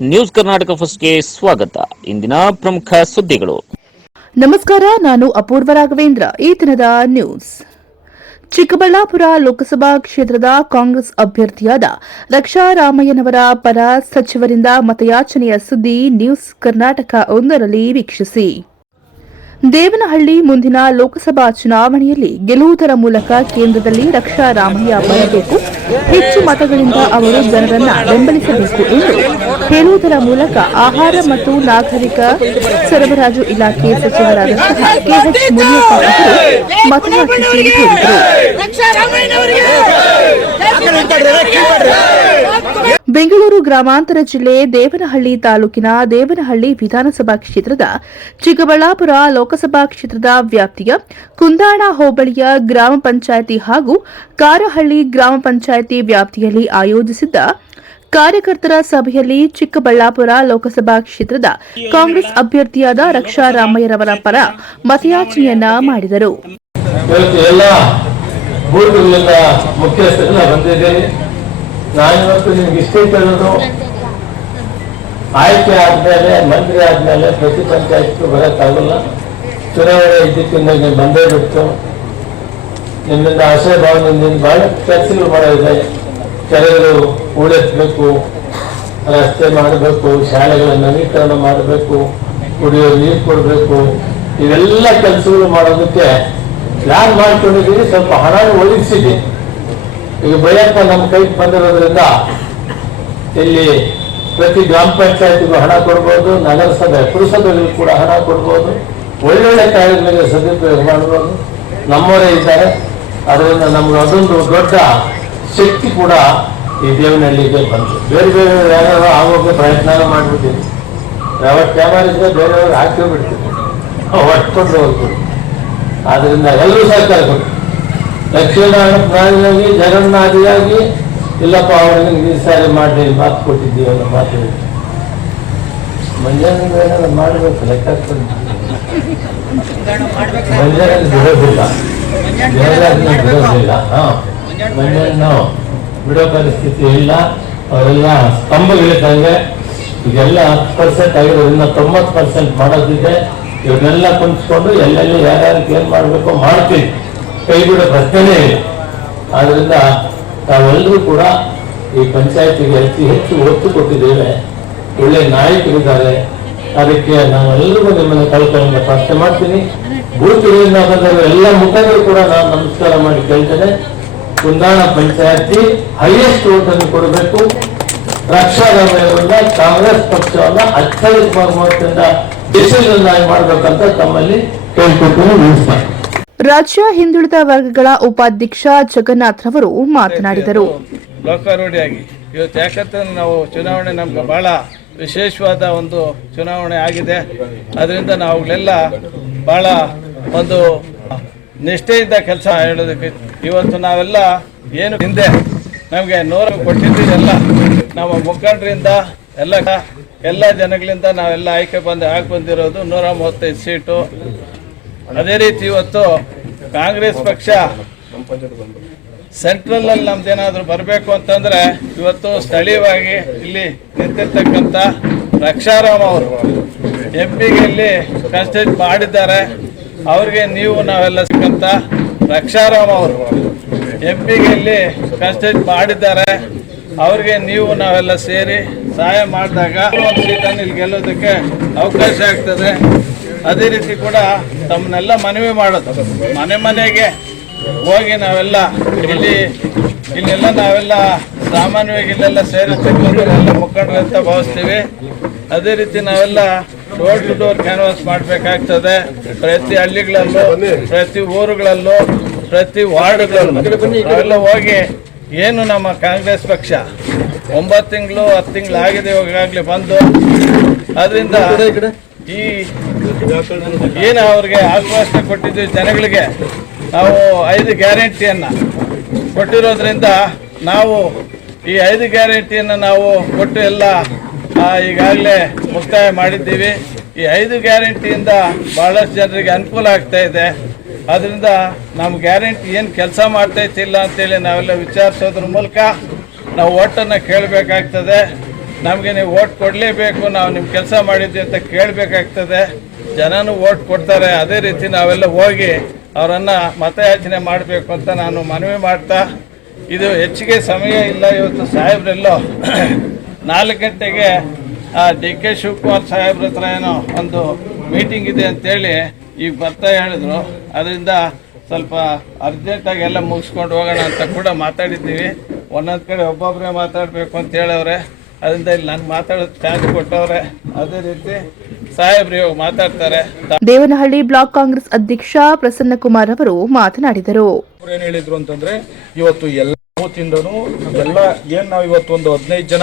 News Karnataka ಫಸ್ಟ್ಗೆ ಸ್ವಾಗತ. ಇಂದಿನ ಪ್ರಮುಖ ಸುದ್ದಿಗಳು. ನಮಸ್ಕಾರ, ನಾನು ಅಪೂರ್ವ ರಾಘವೇಂದ್ರ. ಈ ದಿನದ ನ್ಯೂಸ್. ಚಿಕ್ಕಬಳ್ಳಾಪುರ ಲೋಕಸಭಾ ಕ್ಷೇತ್ರದ ಕಾಂಗ್ರೆಸ್ ಅಭ್ಯರ್ಥಿಯಾದ ರಕ್ಷಾ ರಾಮಯ್ಯನವರ ಪರ ಸಚಿವರಿಂದ ಮತಯಾಚನೆಯ ಸುದ್ದಿ ನ್ಯೂಸ್ ಕರ್ನಾಟಕ ಒಂದರಲ್ಲಿ ವೀಕ್ಷಿಸಿ. ದೇವನಹಳ್ಳಿ ಮುಂದಿನ ಲೋಕಸಭಾ ಚುನಾವಣೆಯಲ್ಲಿ ಗೆಲ್ಲುವುದರ ಮೂಲಕ ಕೇಂದ್ರದಲ್ಲಿ ರಕ್ಷಾ ರಾಮಯ್ಯ ಬರಬೇಕು, ಹೆಚ್ಚು ಮತಗಳಿಂದ ಅವರು ಜನರನ್ನ ಬೆಂಬಲಿಸಬೇಕು ಎಂದು ಹೇಳುವುದರ ಮೂಲಕ ಆಹಾರ ಮತ್ತು ನಾಗರಿಕ ಸರಬರಾಜು ಇಲಾಖೆ ಸಚಿವರಾದಂತಹ ಕೆಎಚ್ ಮುನಿಯಪ್ಪ ಅವರು ಮತಯಾಚಿಸಿ ಹೇಳಿದರು. ಬೆಂಗಳೂರು ಗ್ರಾಮಾಂತರ ಜಿಲ್ಲೆ ದೇವನಹಳ್ಳಿ ತಾಲೂಕಿನ ದೇವನಹಳ್ಳಿ ವಿಧಾನಸಭಾ ಕ್ಷೇತ್ರದ ಚಿಕ್ಕಬಳ್ಳಾಪುರ ಲೋಕಸಭಾ ಕ್ಷೇತ್ರದ ವ್ಯಾಪ್ತಿಯ ಕುಂದಾಣ ಹೋಬಳಿಯ ಗ್ರಾಮ ಪಂಚಾಯಿತಿ ಹಾಗೂ ಕಾರಹಳ್ಳಿ ಗ್ರಾಮ ಪಂಚಾಯಿತಿ ವ್ಯಾಪ್ತಿಯಲ್ಲಿ ಆಯೋಜಿಸಿದ್ದ ಕಾರ್ಯಕರ್ತರ ಸಭೆಯಲ್ಲಿ ಚಿಕ್ಕಬಳ್ಳಾಪುರ ಲೋಕಸಭಾ ಕ್ಷೇತ್ರದ ಕಾಂಗ್ರೆಸ್ ಅಭ್ಯರ್ಥಿಯಾದ ರಕ್ಷಾ ರಾಮಯ್ಯರವರ ಪರ ಮತಯಾಚನೆಯನ್ನ ಮಾಡಿದರು. ನಾನಿವತ್ತು ನಿಮ್ಗೆ ಇಷ್ಟೇ ಕೇಳೋದು, ಆಯ್ಕೆ ಆದ್ಮೇಲೆ ಮಂತ್ರಿ ಆದ್ಮೇಲೆ ಪ್ರತಿ ಪಂಚಾಯತ್ಗೂ ಬರೋಕ್ಕಾಗಲ್ಲ. ಚುನಾವಣೆ ಇದ್ದಕ್ಕಿಂತ ನೀವು ಬಂದೇ ಬಿಟ್ಟು ನಿಮ್ಮಿಂದ ಆಶಯ ಭಾವನೆಯಿಂದ ಬಹಳ ಕೆಲಸಗಳು ಮಾಡೋದಿದೆ. ಕೆರೆಗಳು ಹೂಳೆತ್ತಬೇಕು, ರಸ್ತೆ ಮಾಡಬೇಕು, ಶಾಲೆಗಳ ನವೀಕರಣ ಮಾಡಬೇಕು, ಕುಡಿಯೋ ನೀರು ಕೊಡಬೇಕು, ಇವೆಲ್ಲ ಕೆಲಸಗಳು ಮಾಡೋದಕ್ಕೆ ಪ್ಲಾನ್ ಮಾಡ್ಕೊಂಡಿದ್ದೀವಿ. ಸ್ವಲ್ಪ ಹಣ ಒದಗಿಸಿದೆ. ಈಗ ಭಯಪ್ಪ ನಮ್ಮ ಕೈಗೆ ಬಂದಿರೋದ್ರಿಂದ ಇಲ್ಲಿ ಪ್ರತಿ ಗ್ರಾಮ ಪಂಚಾಯತಿಗೂ ಹಣ ಕೊಡ್ಬೋದು, ನಗರಸಭೆ ಪುರಸಭೆಗಳಿಗೂ ಕೂಡ ಹಣ ಕೊಡ್ಬೋದು, ಒಳ್ಳೊಳ್ಳೆ ಕಾರ್ಯಗಳಿಗೆ ಸದುಪಯೋಗ ಮಾಡ್ಬೋದು. ನಮ್ಮವರೇ ಇದ್ದಾರೆ. ಅದರಿಂದ ನಮ್ಗೆ ಅದೊಂದು ದೊಡ್ಡ ಶಕ್ತಿ ಕೂಡ ಈ ದೇವನಹಳ್ಳಿಗೆ ಬಂತು. ಬೇರೆ ಬೇರೆ ಯಾರು ಆಗೋಕ್ಕೆ ಪ್ರಯತ್ನ ಮಾಡ್ಬಿಟ್ಟಿದ್ವಿ. ಯಾವ ಕ್ಯಾಮರಾ ಇದ್ರೆ ಬೇರೆಯವರು ಹಾಕಿಬಿಡ್ತೀವಿ, ಒಟ್ಕೊಂಡು ಹೋಗ್ತೀವಿ. ಆದ್ರಿಂದ ಎಲ್ಲರೂ ಸಹಕಾರ ಕೊಟ್ಟು ಲಕ್ಷ್ಮೀನಾರಾಯಣಾಗಿ ಜಗನ್ನಾದಿಯಾಗಿ ಇಲ್ಲಪ್ಪ ಅವರಿಗೆ ಈ ಸಾರಿ ಮಾಡಿ ಮಾತು ಕೊಟ್ಟಿದ್ದೀವಿ ಅನ್ನೋ ಮಾತು ಮಂಜಾನಿಗೆ ಏನಾದ್ರು ಮಾಡಬೇಕು. ಲೆಕ್ಕ ಮಂಜಾನಲ್ಲಿ ಬಿಡೋದಿಲ್ಲ, ಬಿಡೋದಿಲ್ಲ. ಮಂಜಾನ ಬಿಡೋ ಪರಿಸ್ಥಿತಿ ಇಲ್ಲ. ಅವರೆಲ್ಲ ಸ್ತಂಭಗಳಿದ್ದಂಗೆ. ಈಗೆಲ್ಲ 10% ಆಗಿರೋದ್ರಿಂದ 90% ಮಾಡೋದಿದೆ. ಇವನ್ನೆಲ್ಲ ಕುಂತ್ಕೊಂಡು ಎಲ್ಲೆಲ್ಲಿ ಯಾರ್ಯಾರಿಗೆ ಏನ್ ಮಾಡಬೇಕು ಮಾಡ್ತೀವಿ. ಕೈ ಬಿಡೋ ಪ್ರಶ್ನೆನೇ ಇಲ್ಲ. ಆದ್ರಿಂದ ತಾವೆಲ್ಲರೂ ಕೂಡ ಈ ಪಂಚಾಯತಿಗೆ ಅತಿ ಹೆಚ್ಚು ಒತ್ತು ಕೊಟ್ಟಿದ್ದೇವೆ. ಒಳ್ಳೆ ನಾಯಕರಿದ್ದಾರೆ. ಅದಕ್ಕೆ ನಾವೆಲ್ಲರಿಗೂ ನಿಮ್ಮನ್ನು ಕಳ್ಕೊಂಡು ಪ್ರಶ್ನೆ ಮಾಡ್ತೀನಿ. ಬೂತ್ಗಳಿಂದ ಬಂದವರು ಎಲ್ಲ ಮುಖಂಡರು ಕೂಡ ನಾನು ನಮಸ್ಕಾರ ಮಾಡಿ ಕೇಳ್ತೇನೆ. ಕುಂದಾಣ ಪಂಚಾಯತಿ ಹೈಯೆಸ್ಟ್ ಓಟ್ ಅನ್ನು ಕೊಡಬೇಕು. ರಕ್ಷಾ ರಾಮಯ್ಯವರನ್ನ ಕಾಂಗ್ರೆಸ್ ಪಕ್ಷವನ್ನ ಅತ್ಯಧಿಕ ಮತದಿಂದ ದೇಶದನ್ನಾಗಿ ಮಾಡಬೇಕಂತ ತಮ್ಮಲ್ಲಿ ಕೇಳ್ಕೊಟ್ಟು ನಿಲ್ಲಿಸ್ತಾರೆ. ರಾಜ್ಯ ಹಿಂದುಳಿದ ವರ್ಗಗಳ ಉಪಾಧ್ಯಕ್ಷ ಜಗನ್ನಾಥ್ ರವರು ಮಾತನಾಡಿದರು. ಲೋಕಾರೂಢಿಯಾಗಿ ಇವತ್ತು ಯಾಕಂದ್ರೆ ನಾವು ಚುನಾವಣೆ ನಮ್ಗೆ ಬಹಳ ವಿಶೇಷವಾದ ಒಂದು ಚುನಾವಣೆ ಆಗಿದೆ. ಅದರಿಂದ ನಾವುಗಳೆಲ್ಲ ಬಹಳ ಒಂದು ನಿಷ್ಠೆಯಿಂದ ಕೆಲಸ ಹೇಳೋದಕ್ಕೆ ಇವತ್ತು ನಾವೆಲ್ಲ ಏನು ಹಿಂದೆ ನಮಗೆ 100 ಕೊಟ್ಟಿದ್ದೀವೆಲ್ಲ ನಮ್ಮ ಮುಖಂಡರಿಂದ ಎಲ್ಲ ಜನಗಳಿಂದ ನಾವೆಲ್ಲ ಆಯ್ಕೆ ಬಂದಿರೋದು 135 ಸೀಟು. ಅದೇ ರೀತಿ ಇವತ್ತು ಕಾಂಗ್ರೆಸ್ ಪಕ್ಷ ಸೆಂಟ್ರಲ್ ಅಲ್ಲಿ ನಮ್ದೇನಾದ್ರೂ ಬರಬೇಕು ಅಂತಂದ್ರೆ ಇವತ್ತು ಸ್ಥಳೀಯವಾಗಿ ಇಲ್ಲಿ ನಿಂತಿರ್ತಕ್ಕಂಥ ರಕ್ಷಾರಾಮ್ ಅವರು ಎಂಪಿಗೆ ಇಲ್ಲಿ ಕನ್ಸ್ಟೆಂಟ್ ಮಾಡಿದ್ದಾರೆ. ಅವ್ರಿಗೆ ನೀವು ನಾವೆಲ್ಲ ಸಿಕ್ಕಂತ ರಕ್ಷಾರಾಮ್ ಅವರು ಎಂಪಿಗೆ ಇಲ್ಲಿ ಕನ್ಸ್ಟೆಂಟ್ ಮಾಡಿದ್ದಾರೆ. ಅವ್ರಿಗೆ ನೀವು ನಾವೆಲ್ಲ ಸೇರಿ ಸಹಾಯ ಮಾಡಿದಾಗ ಒಂದು ಸೀಟನ್ನು ಇಲ್ಲಿ ಗೆಲ್ಲೋದಕ್ಕೆ ಅವಕಾಶ ಆಗ್ತದೆ. ಅದೇ ರೀತಿ ಕೂಡ ತಮ್ಮನ್ನೆಲ್ಲ ಮನವಿ ಮಾಡೋದು, ಮನೆಗೆ ಹೋಗಿ ನಾವೆಲ್ಲ ಇಲ್ಲೆಲ್ಲ ನಾವೆಲ್ಲ ಸಾಮಾನ್ಯವಾಗಿ ಇಲ್ಲೆಲ್ಲ ಸೇರಿರ್ತಕ್ಕಂಥವರೆಲ್ಲ ಮುಖಂಡರು ಅಂತ ಭಾವಿಸ್ತೀವಿ. ಅದೇ ರೀತಿ ನಾವೆಲ್ಲ ಡೋರ್ ಟು ಡೋರ್ ಕ್ಯಾನ್ವಾಸ್ ಮಾಡಬೇಕಾಗ್ತದೆ. ಪ್ರತಿ ಹಳ್ಳಿಗಳಲ್ಲೂ, ಪ್ರತಿ ಊರುಗಳಲ್ಲೂ, ಪ್ರತಿ ವಾರ್ಡ್ಗಳಲ್ಲೂ ನಾವೆಲ್ಲ ಹೋಗಿ ಏನು ನಮ್ಮ ಕಾಂಗ್ರೆಸ್ ಪಕ್ಷ 9 ತಿಂಗಳು 10 ತಿಂಗಳು ಆಗಿದೆ ಈಗಾಗಲೇ ಬಂದು. ಅದರಿಂದ ಈ ಏನು ಅವ್ರಿಗೆ ಆಶ್ವಾಸನೆ ಕೊಟ್ಟಿದ್ದೀವಿ ಜನಗಳಿಗೆ, ನಾವು 5 ಗ್ಯಾರಂಟಿಯನ್ನು ಕೊಟ್ಟಿರೋದ್ರಿಂದ ನಾವು ಈ 5 ಗ್ಯಾರಂಟಿಯನ್ನು ನಾವು ಕೊಟ್ಟು ಎಲ್ಲ ಈಗಾಗಲೇ ಮುಕ್ತಾಯ ಮಾಡಿದ್ದೀವಿ. ಈ 5 ಗ್ಯಾರಂಟಿಯಿಂದ ಭಾಳಷ್ಟು ಜನರಿಗೆ ಅನುಕೂಲ ಆಗ್ತಾ ಇದೆ. ಅದರಿಂದ ನಮ್ಮ ಗ್ಯಾರಂಟಿ ಏನು ಕೆಲಸ ಮಾಡ್ತೈತಿಲ್ಲ ಅಂತೇಳಿ ನಾವೆಲ್ಲ ವಿಚಾರಿಸೋದ್ರ ಮೂಲಕ ನಾವು ಓಟನ್ನು ಕೇಳಬೇಕಾಗ್ತದೆ. ನಮಗೆ ನೀವು ಓಟ್ ಕೊಡಲೇಬೇಕು, ನಾವು ನಿಮ್ಮ ಕೆಲಸ ಮಾಡಿದ್ವಿ ಅಂತ ಕೇಳಬೇಕಾಗ್ತದೆ. ಜನನೂ ಓಟ್ ಕೊಡ್ತಾರೆ. ಅದೇ ರೀತಿ ನಾವೆಲ್ಲ ಹೋಗಿ ಅವರನ್ನು ಮತಯಾಚನೆ ಮಾಡಬೇಕು ಅಂತ ನಾನು ಮನವಿ ಮಾಡ್ತಾ, ಇದು ಹೆಚ್ಚಿಗೆ ಸಮಯ ಇಲ್ಲ. ಇವತ್ತು ಸಾಹೇಬ್ರೆಲ್ಲೋ 4 ಗಂಟೆಗೆ ಡಿ ಕೆ ಶಿವಕುಮಾರ್ ಸಾಹೇಬ್ರ ಹತ್ರ ಏನೋ ಒಂದು ಮೀಟಿಂಗ್ ಇದೆ ಅಂತೇಳಿ ಈಗ ಬರ್ತಾ ಹೇಳಿದ್ರು. ಅದರಿಂದ ಸ್ವಲ್ಪ ಅರ್ಜೆಂಟಾಗಿ ಎಲ್ಲ ಮುಗಿಸ್ಕೊಂಡು ಹೋಗೋಣ ಅಂತ ಕೂಡ ಮಾತಾಡಿದ್ದೀವಿ. ಒಂದೊಂದು ಕಡೆ ಒಬ್ಬೊಬ್ಬರೇ ಮಾತಾಡಬೇಕು ಅಂತ ಹೇಳವ್ರೆ. ಅದರಿಂದ ಇಲ್ಲಿ ನಾನು ಮಾತಾಡೋದು ಚಾನ್ಸ್ ಕೊಟ್ಟವ್ರೆ. ಅದೇ ರೀತಿ ಸಾಹೇಬ್ರು ಇವಾಗ ಮಾತಾಡ್ತಾರೆ. ದೇವನಹಳ್ಳಿ ಬ್ಲಾಕ್ ಕಾಂಗ್ರೆಸ್ ಅಧ್ಯಕ್ಷ ಪ್ರಸನ್ನಕುಮಾರ್ ಅವರು ಮಾತನಾಡಿದರು. ಏನ್ ಹೇಳಿದ್ರು ಅಂತಂದ್ರೆ, ಇವತ್ತು ಎಲ್ಲ ಬೂತಿಂದನೂ ಎಲ್ಲ ಏನ್ ನಾವು ಇವತ್ತು ಒಂದು 15 ಜನ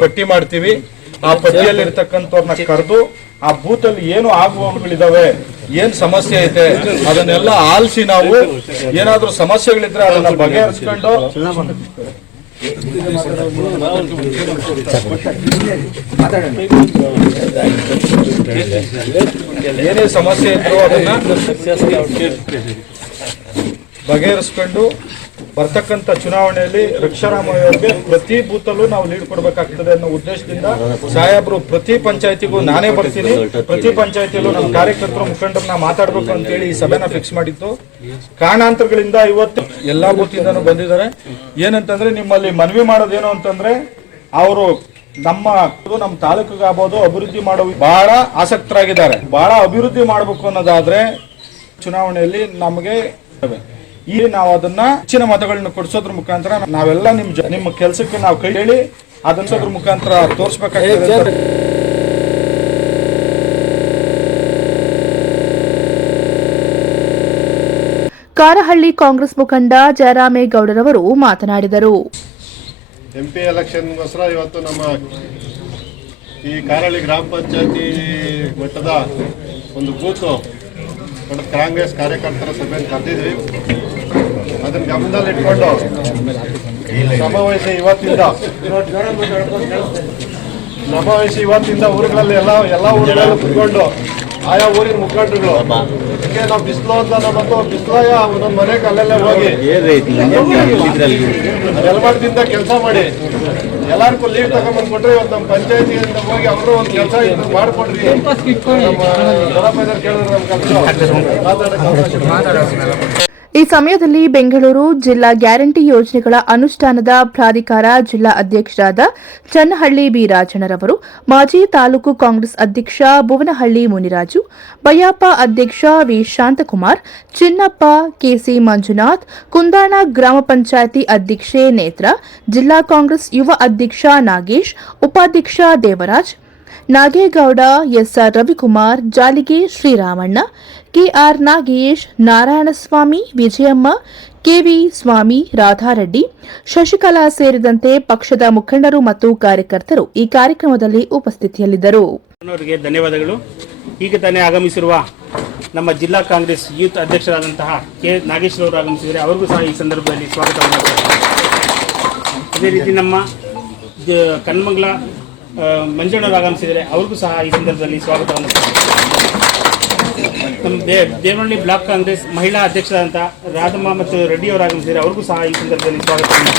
ಪಟ್ಟಿ ಮಾಡ್ತೀವಿ. ಆ ಪಟ್ಟಿಯಲ್ಲಿ ಇರ್ತಕ್ಕಂಥವ್ರನ್ನ ಕರೆದು ಆ ಬೂತ್ ಅಲ್ಲಿ ಏನು ಆಗುವಗಳಿದಾವೆ, ಏನ್ ಸಮಸ್ಯೆ ಐತೆ ಅದನ್ನೆಲ್ಲ ಆಲಿಸಿ ನಾವು ಏನಾದ್ರೂ ಸಮಸ್ಯೆಗಳಿದ್ರೆ ಅದನ್ನ ಬಗೆಹರಿಸ್ಕೊಂಡು ಏನೇ ಸಮಸ್ಯೆ ಇದ್ರು ಅದನ್ನ ಬಗೆಹರಿಸ್ಕೊಂಡು ಬರ್ತಕ್ಕಂಥ ಚುನಾವಣೆಯಲ್ಲಿ ರಕ್ಷಾರಾಮಯ್ಯವ್ರಿಗೆ ಪ್ರತಿ ಬೂತಲ್ಲೂ ನಾವು ಲೀಡ್ ಕೊಡಬೇಕಾಗ್ತದೆ ಅನ್ನೋ ಉದ್ದೇಶದಿಂದ ಸಾಹೇಬರು ಪ್ರತಿ ಪಂಚಾಯತಿಗೂ ನಾನೇ ಬರ್ತೀನಿ, ಪ್ರತಿ ಪಂಚಾಯತಿಯಲ್ಲೂ ನಮ್ಮ ಕಾರ್ಯಕರ್ತರು ಮುಖಂಡರನ್ನ ಮಾತಾಡ್ಬೇಕು ಅಂತೇಳಿ ಈ ಸಭೆನ ಫಿಕ್ಸ್ ಮಾಡಿತ್ತು. ಕಾರಣಾಂತರಗಳಿಂದ ಇವತ್ತು ಎಲ್ಲಾ ಬೂತಿಂದನೂ ಬಂದಿದ್ದಾರೆ. ಏನಂತಂದ್ರೆ ನಿಮ್ಮಲ್ಲಿ ಮನವಿ ಮಾಡೋದೇನು ಅಂತಂದ್ರೆ, ಅವರು ನಮ್ಮ ತಾಲೂಕಿಗಾಗ್ಬೋದು ಅಭಿವೃದ್ಧಿ ಮಾಡೋ ಬಹಳ ಆಸಕ್ತರಾಗಿದ್ದಾರೆ. ಬಹಳ ಅಭಿವೃದ್ಧಿ ಮಾಡಬೇಕು ಅನ್ನೋದಾದ್ರೆ ಚುನಾವಣೆಯಲ್ಲಿ ನಮಗೆ ಈಗ ನಾವು ಅದನ್ನ ಹೆಚ್ಚಿನ ಮತಗಳನ್ನ ಕೊಡಿಸೋದ್ರ ಮುಖಾಂತರ ನಾವೆಲ್ಲ ನಿಮ್ಮ ಕೆಲಸಕ್ಕೆ ನಾವು ಕೈ ಹೇಳಿ ಅದನ್ನ ಮುಖಾಂತರ ತೋರಿಸಬೇಕಾಗ್ತದೆ. ಕಾರಹಳ್ಳಿ ಕಾಂಗ್ರೆಸ್ ಮುಖಂಡ ಜಯರಾಮೇಗೌಡರವರು ಮಾತನಾಡಿದರು. MP ಎಲೆಕ್ಷನ್ಗೋಸ್ಕರ ಇವತ್ತು ನಮ್ಮ ಈ ಕಾರಹಳ್ಳಿ ಗ್ರಾಮ ಪಂಚಾಯತಿ ಮಟ್ಟದ ಒಂದು ಬೂತು ಕಾಂಗ್ರೆಸ್ ಕಾರ್ಯಕರ್ತರ ಸಭೆಯನ್ನು ಕರೆದಿದ್ವಿ. ಅದನ್ನ ಗಮನದಲ್ಲಿಟ್ಕೊಂಡು ಶ್ರಮವಹಿಸಿ ಇವತ್ತಿಂದ ಊರುಗಳಲ್ಲಿ ಎಲ್ಲ ಊರುಗಳಲ್ಲೂ ಕುತ್ಕೊಂಡು ಆಯಾ ಊರಿನ ಮುಖಂಡರುಗಳು ನಾವು ಬಿಸಿಲು ಅಂತ ಮತ್ತು ಬಿಸಿಲಾಯ ಒಂದೊಂದು ಮನೆಗೆ ಅಲ್ಲೆಲ್ಲ ಹೋಗಿ ಯಲವಾಡದಿಂದ ಕೆಲಸ ಮಾಡಿ ಎಲ್ಲರಿಗೂ ಲೀವ್ ತಗೊಂಡ್ಬಂದ್ಕೊಟ್ರೆ ಇವತ್ತು ನಮ್ಮ ಪಂಚಾಯತಿಯಿಂದ ಹೋಗಿ ಅವರು ಒಂದು ಕೆಲಸ ಮಾಡಿಕೊಡ್ರಿ. ನಮ್ಮ ಕೇಳಿದ್ರೆ ನಮ್ಮ ಈ ಸಮಯದಲ್ಲಿ ಬೆಂಗಳೂರು ಜಿಲ್ಲಾ ಗ್ಯಾರಂಟಿ ಯೋಜನೆಗಳ ಅನುಷ್ಠಾನದ ಪ್ರಾಧಿಕಾರ ಜಿಲ್ಲಾ ಅಧ್ಯಕ್ಷರಾದ ಚನ್ನಹಳ್ಳಿ ಬಿ ರಾಜಣ್ಣರವರು, ಮಾಜಿ ತಾಲೂಕು ಕಾಂಗ್ರೆಸ್ ಅಧ್ಯಕ್ಷ ಭುವನಹಳ್ಳಿ ಮುನಿರಾಜು, ಬಯ್ಯಪ್ಪ ಅಧ್ಯಕ್ಷ ವಿ ಶಾಂತಕುಮಾರ್, ಚಿನ್ನಪ್ಪ, ಕೆಸಿ ಮಂಜುನಾಥ್, ಕುಂದಾಣ ಗ್ರಾಮ ಪಂಚಾಯಿತಿ ಅಧ್ಯಕ್ಷೆ ನೇತ್ರ, ಜಿಲ್ಲಾ ಕಾಂಗ್ರೆಸ್ ಯುವ ಅಧ್ಯಕ್ಷ ನಾಗೇಶ್, ಉಪಾಧ್ಯಕ್ಷ Devaraj, Nagegowda, SR Ravikumar, Jalige Sriramanna, KR Nagesh, Narayanaswamy, Vijayamma, KV Swamy, Radhareddy, Shashikala ಸೇರಿದಂತೆ ಪಕ್ಷದ ಮುಖಂಡರು ಮತ್ತು ಕಾರ್ಯಕರ್ತರು ಈ ಕಾರ್ಯಕ್ರಮದಲ್ಲಿ ಉಪಸ್ಥಿತಿಯಲ್ಲಿದ್ದರು. ಧನ್ಯವಾದಗಳು. ಈಗ ತಾನೇ ಆಗಮಿಸಿರುವ ನಮ್ಮ ಜಿಲ್ಲಾ ಕಾಂಗ್ರೆಸ್ ಯೂತ್ ಅಧ್ಯಕ್ಷರಾದಂತಹ ಕೆ ನಾಗೇಶ್ ಅವರು ಆಗಮಿಸಿದರೆ ಅವರಿಗೂ ಸಹ ಈ ಸಂದರ್ಭದಲ್ಲಿ ಸ್ವಾಗತವನ್ನು ಮಾಡ್ತಾರೆ. ಅದೇ ರೀತಿ ನಮ್ಮ ಕಣ್ಮಂಗ್ಲ ಮಂಜಣ್ಣವರು ಆಗಮಿಸಿದರೆ ಅವ್ರಿಗೂ ಸಹ ಈ ಸಂದರ್ಭದಲ್ಲಿ ಸ್ವಾಗತವನ್ನು. ನಮ್ಮ ದೇವನಹಳ್ಳಿ ಬ್ಲಾಕ್ ಕಾಂಗ್ರೆಸ್ ಮಹಿಳಾ ಅಧ್ಯಕ್ಷರಾದಂಥ ರಾಧಮ್ಮ ಮತ್ತು ರೆಡ್ಡಿ ಅವರು ಆಗಮಿಸಿದರೆ ಅವ್ರಿಗೂ ಸಹ ಈ ಸಂದರ್ಭದಲ್ಲಿ ಸ್ವಾಗತವನ್ನು.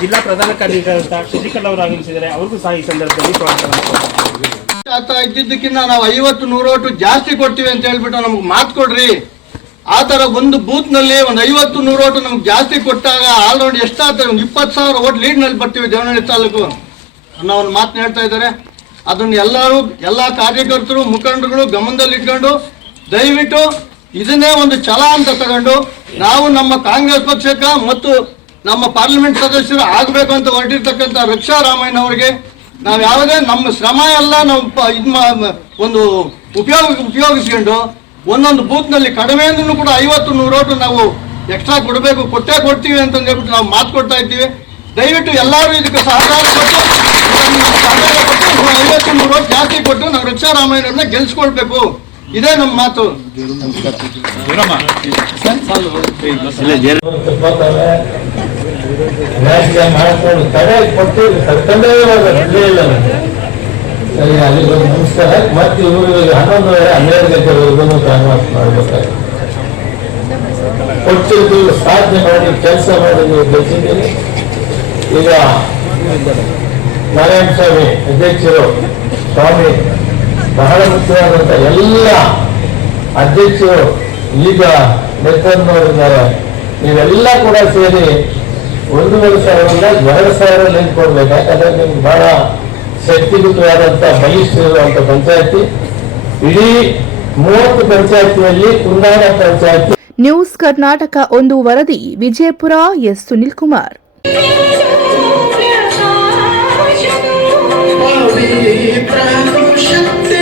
ಜಿಲ್ಲಾ ಪ್ರಧಾನ ಕಾರ್ಯದರ್ಶಿಯಾದಂಥ ಶಶಿಕಲಾ ಅವರು ಆಗಮಿಸಿದರೆ ಅವ್ರಿಗೂ ಸಹ ಈ ಸಂದರ್ಭದಲ್ಲಿ ಸ್ವಾಗತವನ್ನು. ಇದ್ದಿದ್ದಕ್ಕಿಂತ ನಾವು 50-100 ಓಟು ಜಾಸ್ತಿ ಕೊಡ್ತೀವಿ ಅಂತ ಹೇಳ್ಬಿಟ್ಟು ನಮ್ಗೆ ಮಾತು ಕೊಡ್ರಿ. ಆ ಥರ ಒಂದು ಬೂತ್ನಲ್ಲಿ ಒಂದು 50-100 ಓಟು ನಮ್ಗೆ ಜಾಸ್ತಿ ಕೊಟ್ಟಾಗ ಆಲ್ರೌಂಡ್ ಎಷ್ಟಾಗ್ತದೆ, ಒಂದು 20,000 ಓಟ್ ಲೀಡ್ನಲ್ಲಿ ಬರ್ತೀವಿ ದೇವನಹಳ್ಳಿ ತಾಲೂಕು ಅನ್ನೋ ಒಂದು ಮಾತನ್ನ ಹೇಳ್ತಾ ಇದ್ದಾರೆ. ಅದನ್ನು ಎಲ್ಲ ಕಾರ್ಯಕರ್ತರು ಮುಖಂಡರುಗಳು ಗಮನದಲ್ಲಿಟ್ಕೊಂಡು ದಯವಿಟ್ಟು ಇದನ್ನೇ ಒಂದು ಛಲ ಅಂತ ತಗೊಂಡು ನಾವು ನಮ್ಮ ಕಾಂಗ್ರೆಸ್ ಪಕ್ಷಕ್ಕೆ ಮತ್ತು ನಮ್ಮ ಪಾರ್ಲಿಮೆಂಟ್ ಸದಸ್ಯರು ಆಗಬೇಕು ಅಂತ ಹೊರಟಿರ್ತಕ್ಕಂಥ ರಕ್ಷಾರಾಮಯ್ಯನವರಿಗೆ ನಾವು ಯಾವುದೇ ನಮ್ಮ ಶ್ರಮ ಎಲ್ಲ ನಾವು ಒಂದು ಉಪಯೋಗಿಸ್ಕೊಂಡು ಒಂದೊಂದು ಬೂತ್ನಲ್ಲಿ ಕಡಿಮೆ ಅಂದ್ರೂ ಕೂಡ 50-100 ಓಟು ನಾವು ಎಕ್ಸ್ಟ್ರಾ ಕೊಟ್ಟೇ ಕೊಡ್ತೀವಿ ಅಂತ ಹೇಳ್ಬಿಟ್ಟು ನಾವು ಮಾತು ಕೊಡ್ತಾ ಇದ್ದೀವಿ. ದಯವಿಟ್ಟು ಎಲ್ಲರೂ ಇದಕ್ಕೆ ಸಹಕಾರ ಕೊಟ್ಟು 50-100 ಓಟ್ ಜಾಸ್ತಿ ಕೊಟ್ಟು ನಾವು ರಕ್ಷಾರಾಮಯ್ಯನವ್ರನ್ನ ಗೆಲ್ಸ್ಕೊಳ್ಬೇಕು. ಇದೇ ನಮ್ಮ ಮಾತು. ಮಾಡ್ಕೊಂಡು ತಡೆ ಕೊಟ್ಟು ತಡ್ಕೊಂಡೇ ಇಲ್ಲ. ಸರಿ, ಅಲ್ಲಿ ನಮಸ್ಕಾರ. ಮತ್ತೆ ಇವರು 11-12 ಗಂಟೆವರೆಗೂ ಕಾಂಗ್ರೆಸ್ ಮಾಡ್ಬೇಕಾದ್ರೆ ಕೊಟ್ಟಿದ್ದು ಸಾಧನೆ ಮಾಡಿ ಕೆಲಸ ಮಾಡಿ ನೀವು ಗೆಲ್ಸಿದ್ದೀರಿ. ಈಗ ನಾರಾಯಣ ಸ್ವಾಮಿ ಅಧ್ಯಕ್ಷರು, ಸ್ವಾಮಿ ಬಹಳ ಮುಖ್ಯವಾದಂಥ ಎಲ್ಲ ಅಧ್ಯಕ್ಷರು ಈಗ ನೇತೃತ್ವದವರಿದ್ದಾರೆ. ನೀವೆಲ್ಲ ಕೂಡ ಸೇರಿ 1,500 2,000 ಲಿಂಕ್ ಕೊಡ್ಬೇಕು. ಯಾಕಂದ್ರೆ ನಿಮ್ಗೆ ಬಹಳ ಶಕ್ತಿಯುತವಾದಂಥ ಬಲಿಷ್ಠ ಇರುವಂಥ ಪಂಚಾಯತಿ. ಇಡೀ 30 ಪಂಚಾಯತಿಯಲ್ಲಿ ಕುಂದಾಣ ಪಂಚಾಯತಿ. ನ್ಯೂಸ್ ಕರ್ನಾಟಕ 1 ವರದಿ ವಿಜಯಪುರ. ಎಸ್ ಸುನಿಲ್ ಕುಮಾರ್. ಪವಿತ್ರ ಶಕ್ತಿ